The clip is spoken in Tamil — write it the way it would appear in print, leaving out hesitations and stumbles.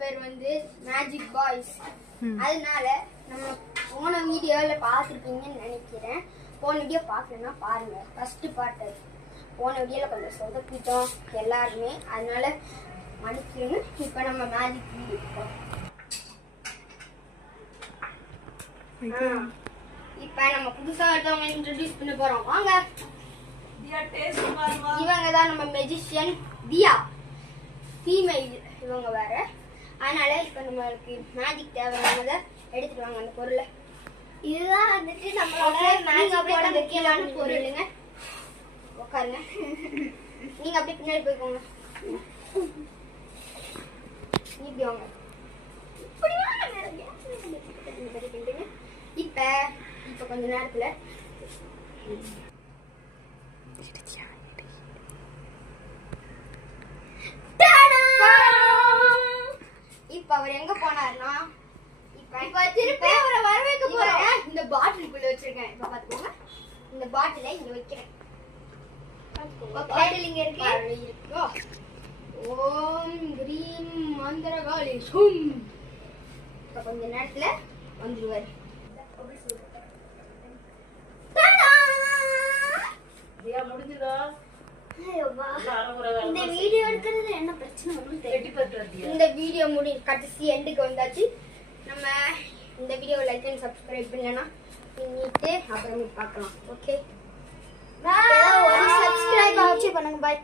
பேர் வந்து மேஜிக் பாய்ஸ். அதனால நம்ம போன வீடியோல பார்த்துருப்பீங்கன்னு நினைக்கிறேன். போன வீடியோ பார்க்கலன்னா பாருங்க. ஃபர்ஸ்ட் பார்ட் போன வீடியோல கொஞ்சம் சொதப்பிட்டோம் எல்லாருமே, அதனால மன்னிக்கணும். இப்போ நம்ம மேஜிக் வீடியோ இப்போ நம்ம புதுசா ஒருத்தவங்க இன்ட்ரோடியூஸ் பண்ண போறோம். வாங்க. இவங்க தான் நம்ம மெஜிஷியன் தியா, ஃபீமேல் இவங்க வேற. அதனால இப்போ நம்மளுக்கு மேஜிக் தேவையானதை எடுத்துட்டு வாங்க அந்த பொருளை. இதுதான் வந்துட்டு நம்மளோட மேஜிக்கோட முக்கியமான பொருளுங்க. உட்காருங்க. நீங்க அப்படியே பின்னாடி போய்க்கோங்க. இப்படி வாங்க. இப்படி வாங்க. இப்ப கொஞ்ச நேரத்துல இப்ப அவர் எங்க போனாருன்னா, இப்ப திருப்பி அவரை வரவேற்க போறேன். இந்த பாட்டிலுக்குள்ள வச்சிருக்கேன். இப்ப பாத்துக்கோங்க. இந்த பாட்டிலை இங்க வைக்கிறேன். பாட்டில் இங்க இருக்கு. ஓம் கிரீம் மந்திரகாளி சும். இப்ப கொஞ்ச நேரத்துல வந்துருவாரு. இந்த வீடியோ எடுக்கிறது என்ன பிரச்சனை? இந்த வீடியோ கடைசி எண்டுக்கு வந்தாச்சு. நம்ம இந்த வீடியோ லைக் அண்ட் சப்ஸ்கிரைப் பண்ணலன்னா பண்ணிட்டு அப்புறமே பார்க்கலாம். ஓகே, சப்ஸ்கிரைப் ஆச்சு பண்ணுங்க. பாய்.